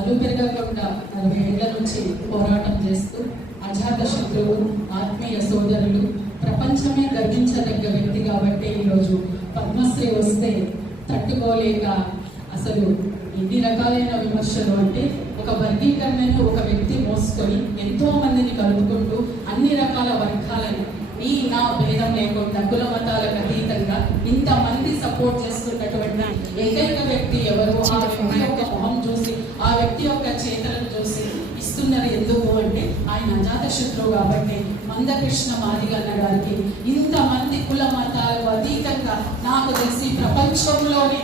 అలు పెరగకుండా నలభై ఏళ్ళ నుంచి పోరాటం చేస్తూ అజాత శత్రువు ఆత్మీయ సోదరులు ప్రపంచమే గర్వించదగ్గ వ్యక్తి కాబట్టి ఈరోజు పద్మశ్రీ వస్తే తట్టుకోలేక అసలు ఎన్ని రకాలైన విమర్శలు అంటే ఒక వర్గీకరణను ఒక వ్యక్తి మోసుకొని ఎంతో మందిని కలుపుకుంటూ అన్ని రకాల వర్గాలను ఈ నా భేదం లేకుండా కుల మతాలకు అతీతంగా ఇంతమంది సపోర్ట్ చేస్తున్నటువంటి ఏకైక వ్యక్తి ఎవరు? ఆ వ్యక్తి యొక్క మొహం చూసి ఆ ఆయన అజాత శత్రువు కాబట్టి మందకృష్ణ మాదిగన్న గారికి ఇంతమంది కుల మతాలు అతీతంగా నాకు తెలిసి ప్రపంచంలోనే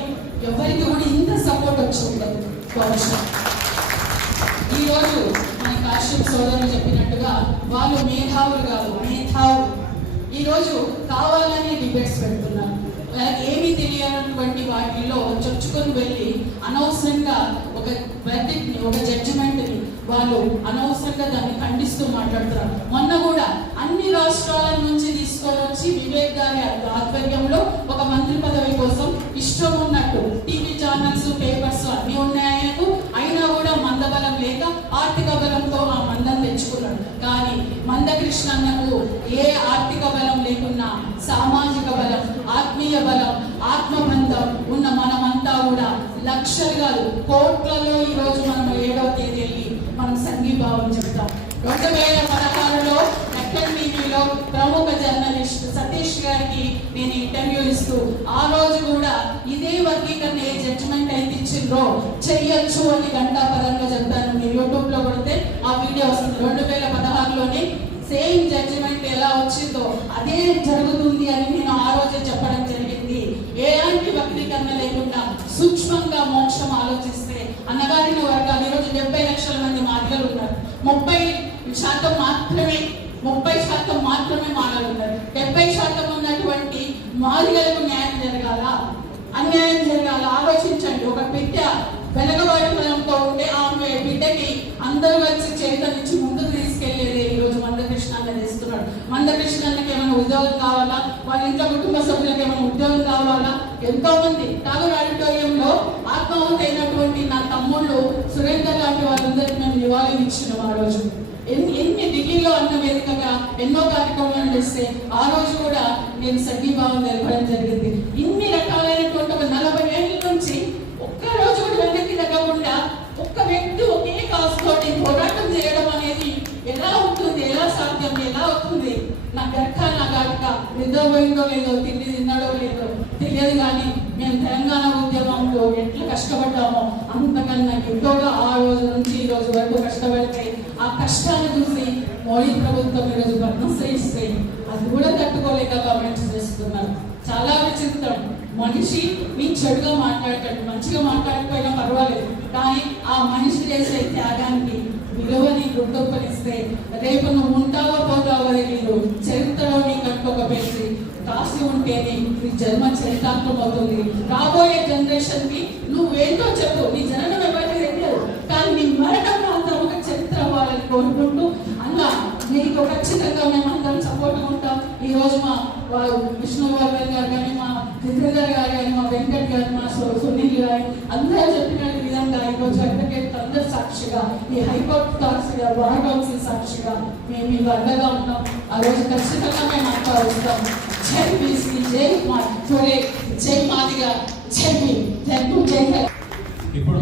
ఎవరికి కూడా ఇంత సపోర్ట్ వచ్చి ఉండదు. ఈరోజు మన కాశ్యప్ సోదరులు చెప్పినట్టుగా వాళ్ళు మేధావులు కాదు మేధావులు. ఈరోజు కావాలని డిబేట్స్ పెడుతున్నారు. వాళ్ళకి తెలియనటువంటి వాటిల్లో చొచ్చుకొని వెళ్ళి అనవసరంగా ఒక verdict ఒక జడ్జిమెంట్ వాళ్ళు అనవసరంగా దాన్ని ఖండిస్తూ మాట్లాడుతున్నారు. మొన్న కూడా అన్ని రాష్ట్రాల నుంచి తీసుకొని వచ్చి వివేక్ గారి ఆధ్వర్యంలో ఒక మంత్రి పదవి కోసం ఇష్టం ఉన్నట్టు టీవీ ఛానల్స్ పేపర్స్ అన్ని ఉన్నాయి ఆయనకు అయినా కూడా మందబలం లేక ఆర్థిక బలంతో ఆ మందం తెచ్చుకున్నాడు. కానీ మందకృష్ణ అన్నకు ఏ ఆర్థిక బలం లేకున్నా సామాజిక బలం ఆత్మీయ బలం ఆత్మబంధం ఉన్న మనమంతా కూడా లక్షలు కాదు కోట్లలో ఈ రోజు మనం ఏడవ తేదీ వెళ్ళి మనం సంఘీభావం చెప్తాం రెండు వేల పదహారులో ఎక్కడ్ టీవీలో ప్రముఖ జర్నలిస్ట్ సతీష్ గారికి నేను ఇంటర్వ్యూ ఆ రోజు కూడా ఇదే వర్గీకరణ ఏ జడ్జిమెంట్ అయితే ఇచ్చిండ్రో చెయ్యొచ్చు అని గంటాపరంగా చెప్తాను. మీరు యూట్యూబ్లో కొడితే ఆ వీడియో వస్తుంది. రెండు వేల పదహారులోనే సేమ్ జడ్జిమెంట్ ఎలా వచ్చిందో అదే జరుగుతుంది అని నేను ఆ రోజే చెప్పడం జరిగింది. ఎలాంటి వక్రీకరణ లేకుండా సూక్ష్మంగా మోక్షం ఆలోచిస్తే అన్నగారిన వర్గాలు ఈరోజు డెబ్బై లక్షల మంది మాదిగలు ఉన్నారు. ముప్పై శాతం మాత్రమే ముప్పై శాతం మాత్రమే మానవులు ఉన్నారు. డెబ్బై శాతం మాదిగలకు న్యాయం జరగాల అన్యాయం జరగాల ఆలోచించండి. ఒక బిడ్డ వెనకబడటంతో ఉండే ఆమె బిడ్డకి అందరూ వచ్చి చేతనిచ్చి ముందుకు తీసుకెళ్ళేది ఈ రోజు మందకృష్ణ అన్న చేస్తున్నాడు. మందకృష్ణ అన్నకి ఏమైనా ఉద్యోగం కావాలా? వాళ్ళ ఇంట్లో కుటుంబ సభ్యులకు ఏమైనా ఉద్యోగం కావాలా? ఎంతో మంది టాగూర్ ఆడిటోరియంలో ఆత్మహుతి అయినటువంటి నా తమ్ముళ్ళు సురేందర్ లాంటి వాళ్ళందరికీ మేము నివాళులు ఇచ్చినాం ఆ రోజు. ఎన్ని ఎన్ని ఢిల్లీలో అన్న వేదికగా ఎన్నో కార్యక్రమాలు చేస్తే ఆ రోజు కూడా నేను సంఘీభావం తెలపడం జరిగింది. ఇన్ని రకాలైనటువంటి ఒక నలభై ఏళ్ళ నుంచి ఒక్క రోజు కూడా వెనక్కి తగ్గకుండా ఒక్క వ్యక్తి ఒకే కాసుతోటి పోరాటం చేయడం అనేది ఎలా ఉంటుంది? ఎలా సాధ్యం? ఎలా అవుతుంది? నా గర్క నా గర్క నిద్రపోయిందో లేదో తిండి తిన్నాడో లేదో తెలియదు కానీ మేము తెలంగాణ ఉద్యమంలో ఎట్లా కష్టపడ్డామో అంతకన్నా ఎక్కువగా ఆ రోజు నుంచి ఈ రోజు వరకు కష్టపడితే ఆ కష్టాన్ని చూసి మోడీ ప్రభుత్వం ఈరోజు పద్మశ్రీ ఇస్తే అది కూడా తట్టుకోలేక మనిషి మీ చెడుగా మాట్లాడతాడు మంచిగా మాట్లాడకపోయినా పర్వాలేదు. కానీ ఆ మనిషి చేసే త్యాగానికి విలువని గుర్తింపనిస్తే రేపు నువ్వు ఉంటావో పోతావో తెలియదు చరిత్రలో నీకంటూ ఒక పెట్టి రాసి ఉంటేనే నీ జన్మ చరితార్థం అవుతుంది. రాబోయే జనరేషన్కి నువ్వేంటో చెప్పు. నీ జననం ఎవరికి తెలియదు. కానీ నీ మరణం మాత్రం ఒక చరిత్ర అవ్వాలని కోరుకుంటూ నీకు ఖచ్చితంగా మేము అందరం సపోర్ట్గా ఉంటాం. ఈ రోజు మా వారు విష్ణువర్ధన్ గారు కానీ మా జితేందర్ గారు కానీ మా వెంకట్ గారు మా సు- సునీల్ గారు అందరూ చెప్పిన విధంగా ఈ రోజు అడ్వకేట్ అందరు సాక్షిగా ఈ హైకోర్టు సాక్షిగా బార్ కౌన్సిల్ సాక్షిగా మేము మీకు అండగా ఉంటాం ఆ రోజు ఖచ్చితంగా మేము అంతా వస్తాం జై బీసీ జై మా జై మాదిగా జై జై జై ఇప్పుడు